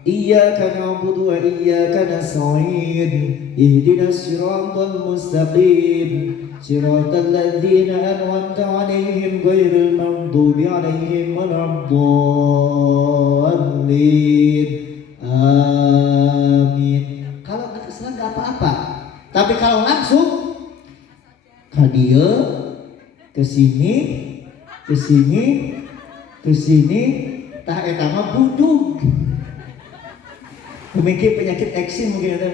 Iyyaka na'budu wa iyyaka nasta'in, ihdinas siratal mustaqim, siratal ladzina an'amta 'alaihim ghairil maghdubi 'alaihim waladdallin. Amin. Kalau nggak kesalahan nggak apa-apa. Tapi kalau langsung ke dia, ke sini, ke sini, ke sini, tah eta mah budug. Memiliki penyakit eksim mungkin ada.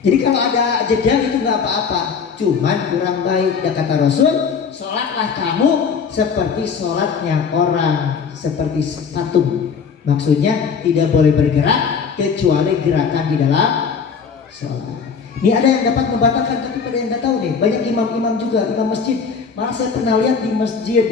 Jadi kalau ada jeda itu nggak apa-apa, cuman kurang baik. Dan kata Rasul, sholatlah kamu seperti sholatnya orang, seperti patung. Maksudnya tidak boleh bergerak kecuali gerakan di dalam sholat. Ini ada yang dapat membatalkan, tapi pada yang nggak tahu nih. Banyak imam-imam juga, imam masjid. Malah saya pernah lihat di masjid,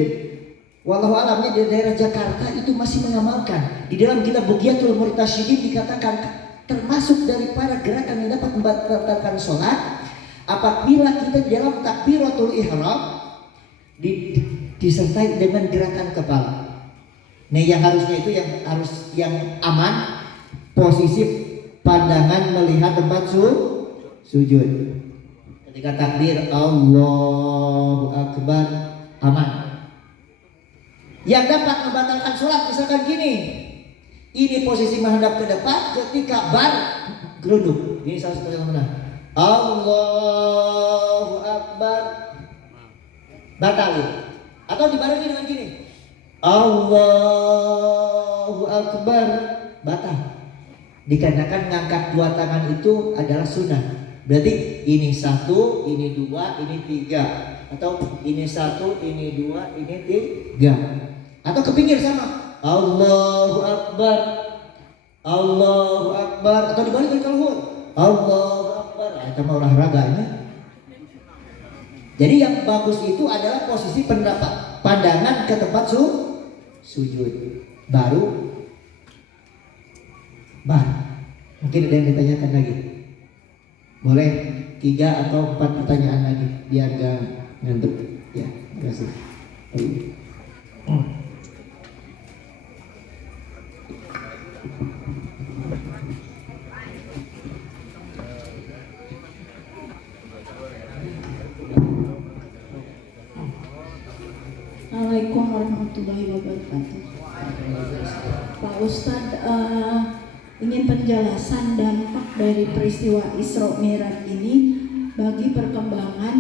wallahu alamnya di daerah Jakarta itu masih mengamalkan. Di dalam kitab Bughyatul Murtasyidin dikatakan termasuk dari para gerakan yang dapat membatalkan sholat apabila kita di dalam takbiratul ihram disertai dengan gerakan kepala. Nah, yang harusnya itu yang aman, posisi pandangan melihat tempat sujud. Ketika takbir Allahu Akbar, aman. Yang dapat membatalkan sholat misalkan gini, ini posisi menghadap ke depan, ketika bar gerunduk. Ini salah satu yang benar. Allahu Akbar, batal. Atau dibarengi dengan gini, Allahu Akbar, batal. Dikarenakan ngangkat dua tangan itu adalah sunnah. Berarti ini satu, ini dua, ini tiga. Atau ini satu, ini dua, ini tiga. Atau ke pinggir sama Allahu Akbar, Allahu Akbar. Atau dibalik kalau luhur Allahu Akbar. Itu mah olahraga ini. Jadi yang bagus itu adalah posisi pandangan ke tempat sujud. Baru mungkin ada yang ditanyakan lagi. Boleh 3 atau 4 pertanyaan lagi biar gak ngantuk. Ya, terima kasih. Assalamualaikum warahmatullahi wabarakatuh. Pak Ustadz, ingin penjelasan dampak dari peristiwa Isra Mi'raj ini bagi perkembangan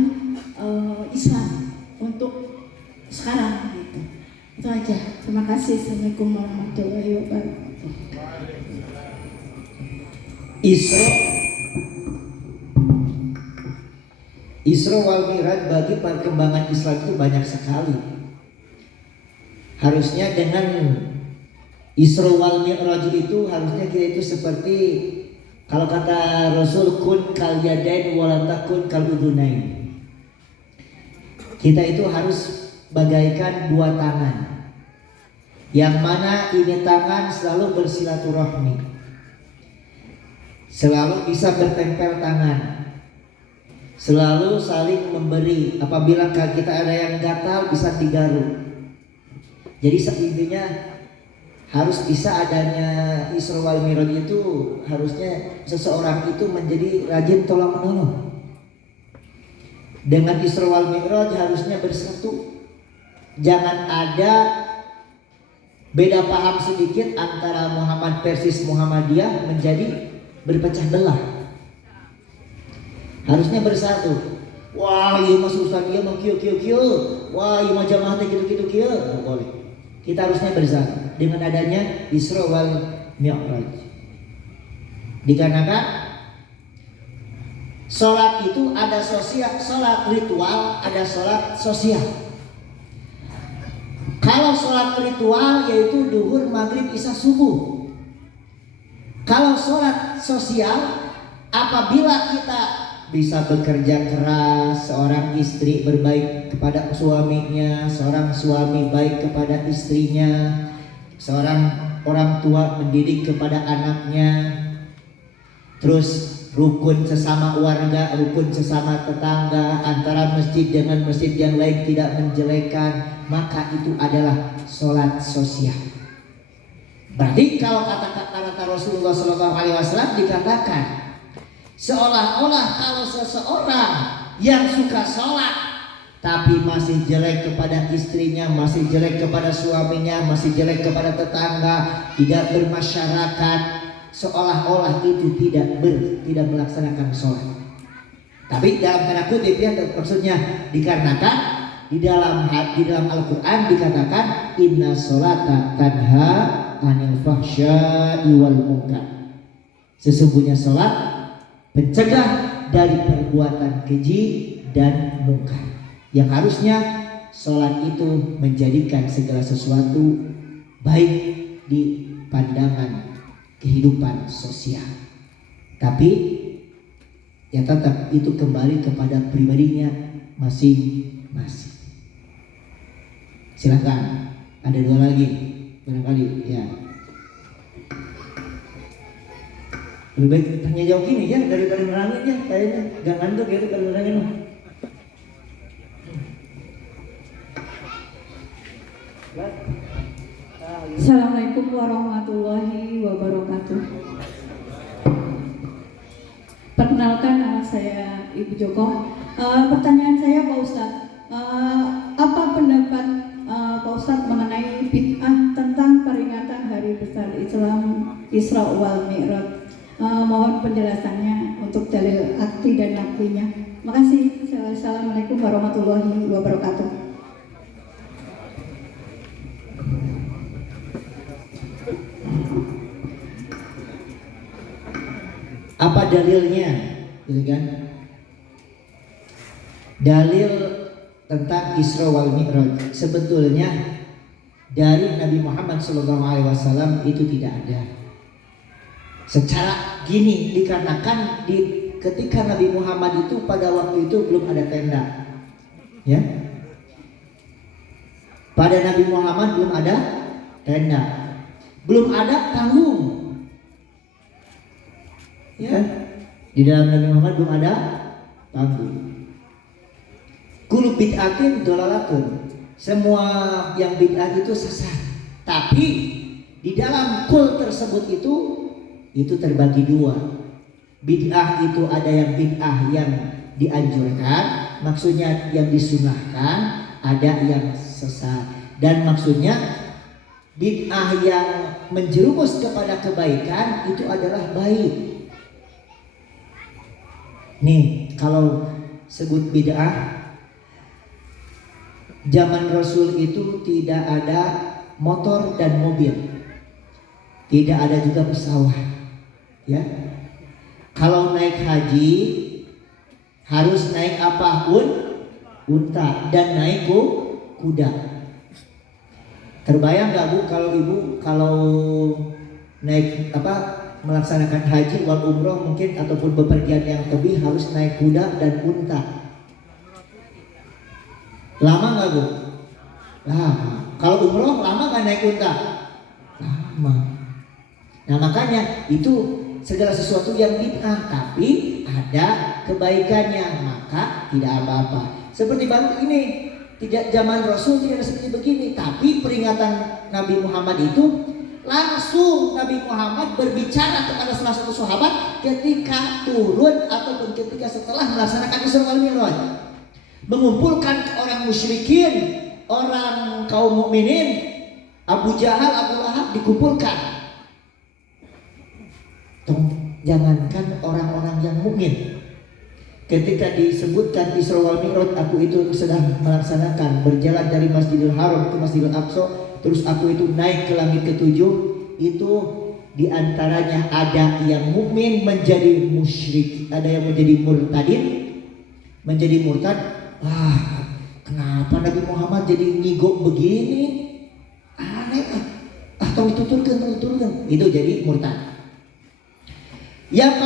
Islam untuk sekarang gitu. Itu aja. Terima kasih. Assalamualaikum warahmatullahi wabarakatuh. Isra wal Mi'raj bagi perkembangan Islam itu banyak sekali. Harusnya dengan Isra wal Mi'raj itu harusnya kita itu seperti kalau kata Rasul kun kal yadain wala takun kal udunain. Kita itu harus bagaikan dua tangan. Yang mana ini tangan selalu bersilaturahmi. Selalu bisa bertempel tangan. Selalu saling memberi. Apabila kita ada yang gatal bisa digaruk. Jadi intinya harus bisa adanya Isra wal Mi'raj itu harusnya seseorang itu menjadi rajin tolong menolong. Dengan Isra wal Mi'raj harusnya bersatu. Jangan ada beda paham sedikit antara Muhammad versus Muhammadiyah menjadi berpecah belah. Harusnya bersatu. Wah, iya mah susah dia mah kieu. Wah, iya mah jamaah teh gitu. Enggak boleh. Kita harusnya bersatu dengan adanya Isra wal Mi'raj. Dikarenakan sholat itu ada sosial, sholat ritual, ada sholat sosial. Kalau sholat ritual yaitu duhur, maghrib, isya, subuh. Kalau sholat sosial, apabila kita bisa bekerja keras, seorang istri berbaik kepada suaminya, seorang suami baik kepada istrinya, seorang orang tua mendidik kepada anaknya, terus rukun sesama warga, rukun sesama tetangga, antara masjid dengan masjid yang lain tidak menjelekan, maka itu adalah sholat sosial. Berarti kalau kata Rasulullah SAW dikatakan seolah-olah kalau seseorang yang suka sholat tapi masih jelek kepada istrinya, masih jelek kepada suaminya, masih jelek kepada tetangga, tidak bermasyarakat, seolah-olah itu tidak melaksanakan sholat. Tapi dalam tanda kutip ya, maksudnya dikarenakan di dalam Al-Quran dikatakan inna sholata tanha anil fahsya'i wal munkar. Sesungguhnya sholat mencegah dari perbuatan keji dan mungkar. Yang harusnya sholat itu menjadikan segala sesuatu baik di pandangan kehidupan sosial. Tapi ya tetap itu kembali kepada pribadinya masing-masing. Silakan, ada 2 lagi barangkali ya. Lebih baik tanya jawab gini ya daripada nerangin ya, kayaknya gak ngantuk ya kalau nerangin. Assalamualaikum warahmatullahi wabarakatuh. Perkenalkan, nama saya Ibu Joko. Pertanyaan saya Pak Ustadz, apa pendapat Pak Ustadz mengenai bid'ah tentang peringatan Hari Besar Islam Isra wal Mi'raj? Mohon penjelasannya untuk dalil akli dan naklinya. Makasih. Assalamualaikum warahmatullahi wabarakatuh. Apa dalilnya? Gitu kan? Dalil tentang Isra wal Mi'raj sebetulnya dari Nabi Muhammad SAW itu tidak ada. Secara gini dikarenakan ketika Nabi Muhammad itu pada waktu itu belum ada tenda, ya. Pada Nabi Muhammad belum ada tenda, belum ada panggung, ya. Di dalam Nabi Muhammad belum ada panggung. Kullu bid'atin dolalatun. Semua yang bid'ah itu sesat. Tapi di dalam kul tersebut itu terbagi 2. Bid'ah itu ada yang bid'ah yang dianjurkan, maksudnya yang disunahkan, ada yang sesat. Dan maksudnya bid'ah yang menjerumus kepada kebaikan itu adalah baik. Nih, kalau sebut bid'ah, zaman Rasul itu tidak ada motor dan mobil, tidak ada juga pesawat, ya. Kalau naik haji harus naik apa? Unta dan naik kuda. Terbayang nggak Bu kalau Ibu kalau naik melaksanakan haji wal umroh mungkin ataupun bepergian yang lebih harus naik kuda dan unta. Lama nggak Bu? Lama. Kalau umroh lama nggak naik unta? Lama. Nah makanya itu segala sesuatu yang bid'ah tapi ada kebaikannya, maka tidak apa-apa. Seperti baru ini, tidak zaman Rasul tidak seperti begini, tapi peringatan Nabi Muhammad itu langsung Nabi Muhammad berbicara kepada salah satu sahabat ketika turun ataupun ketika setelah melaksanakan Isra wal Mi'raj, mengumpulkan orang musyrikin, orang kaum mukminin, Abu Jahal, Abu Lahab dikumpulkan. Jangankan orang-orang yang mukmin, ketika disebutkan Isra wal Mi'raj, aku itu sedang melaksanakan berjalan dari Masjidil Haram ke Masjidil Aqsa, terus aku itu naik ke langit ke-7, itu diantaranya ada yang mukmin menjadi musyrik, ada yang menjadi murtadin, menjadi murtad. Kenapa Nabi Muhammad jadi ngigo begini? Aneh atau itu turun, itu jadi murtad. Yang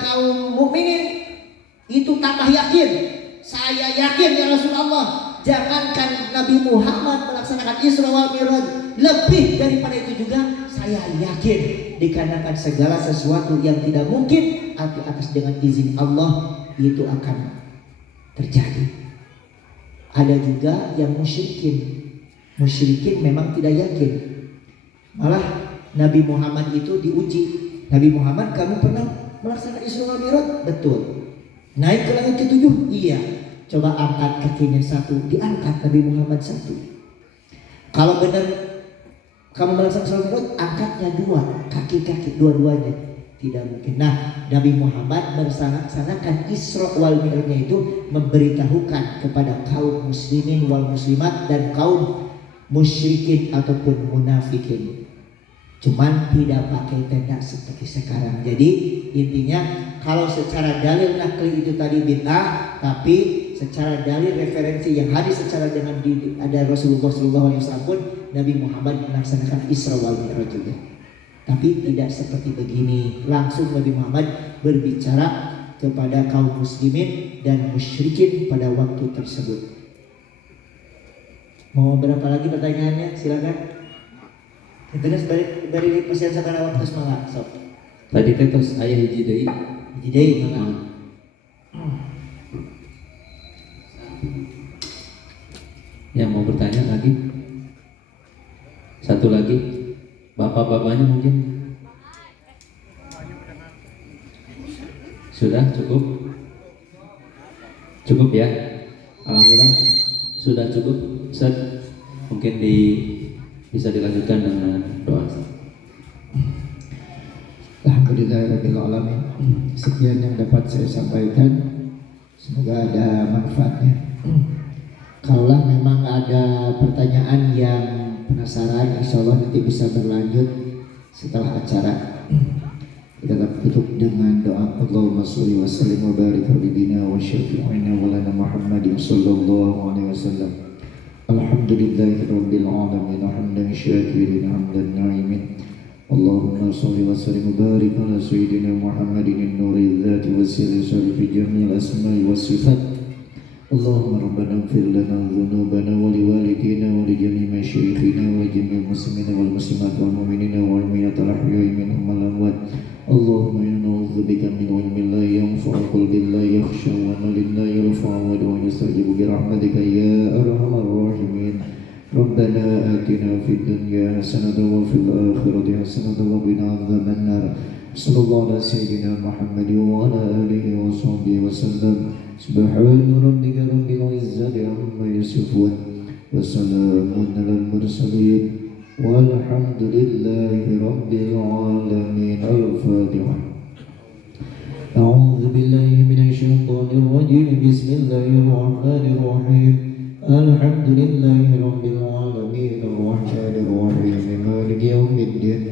kaum mukminin itu tambah yakin. Saya yakin ya Rasulullah, jangankan Nabi Muhammad melaksanakan Isra wal Mi'raj, lebih daripada itu juga saya yakin dikarenakan segala sesuatu yang tidak mungkin atau atas dengan izin Allah itu akan terjadi. Ada juga yang musyrikin memang tidak yakin. Malah Nabi Muhammad itu diuji. Nabi Muhammad, kamu pernah melaksanakan Isra wal Mi'raj? Betul. Naik ke langit ke-7? Iya. Coba angkat kakinya 1, diangkat Nabi Muhammad 1. Kalau benar kamu melaksanakan Isra wal Mi'raj, angkatnya 2, kaki-kaki dua-duanya. Tidak mungkin. Nah, Nabi Muhammad melaksanakan Isra wal Mi'rajnya itu memberitahukan kepada kaum muslimin wal muslimat dan kaum musyrikin ataupun munafikin. Cuman tidak pakai tenda seperti sekarang. Jadi intinya kalau secara dalil nakli itu tadi bid'ah, tapi secara dalil referensi yang hadis secara dengan ada Rasulullah SAW pun Nabi Muhammad melaksanakan Isra wal Mi'raj juga. Tapi tidak seperti begini. Langsung Nabi Muhammad berbicara kepada kaum muslimin dan musyrikin pada waktu tersebut. Mau berapa lagi pertanyaannya? Silakan. Terus dari persiapan sampai waktu semangat. Sob. Tadi tetos ayah hiji deui. Hiji deui. Yang mau bertanya lagi? Satu lagi. Bapak-bapaknya mungkin sudah cukup? Cukup ya? Alhamdulillah sudah cukup. Ustaz, mungkin bisa dilanjutkan dengan doa. Alhamdulillahirabbil alamin. Sekian yang dapat saya sampaikan. Semoga ada manfaatnya. Kalau memang ada pertanyaan yang penasaran, insya Allah nanti bisa berlanjut setelah acara. Kita tutup dengan doa. Allahumma sholli wa sallim wa barik ala nabiyyina wa syafi'ina wa lana Muhammadin sallallahu alaihi wasallam. Alhamdulillahi rabbil alamin hamdan syakirin hamdan na'imin. Allahumma sholli wa sallim wa barik ala sayyidina Muhammadin nuril dzati wa sirri fi jami'il asma'i was sifat. اللهم ربنا اغفر لنا ذنوبنا ولوالدينا ولجميع مشايخنا ولجميع المسلمين والمسلمات والمؤمنين والمؤمنات الأحياء منهم والأموات. اللهم إنا نعوذ بك من علم لا ينفع قلب لا يخشى وعمل لا يرفع ودعاء يستجيب برحمتك يا أرحم الراحمين. ربنا آتنا في الدنيا حسنة وفي الآخرة حسنة وقنا عذاب النار. صلى الله على سيدنا محمد وعلى آله وصحبه وسلم. سبحان ربك رب العزة عما يصفون وسلام على المرسلين والحمد لله رب العالمين. الفاتحة. أعوذ بالله من الشيطان الرجيم. بسم الله الرحمن الرحيم. الحمد لله رب العالمين الرحمن الرحيم مالك يوم الدين.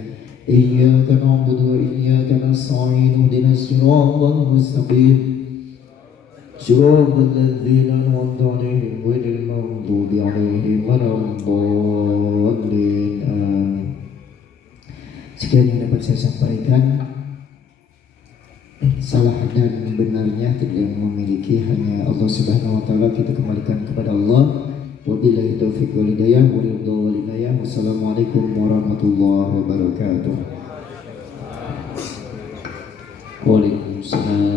إياك نعبد وإياك نستعين اهدنا الصراط المستقيم صراط الذين أنعمت عليهم غير المغضوب عليهم ولا الضالين. Amin. Sekian yang dapat saya sampaikan. Salah dan benarnya tidak yang memiliki hanya Allah Subhanahu wa taala. Kita kembalikan kepada Allah. Wabillahi taufiq wal hidayah wa ridha wal inayah. Wassalamualaikum warahmatullahi wabarakatuh. Waalaikumsalam.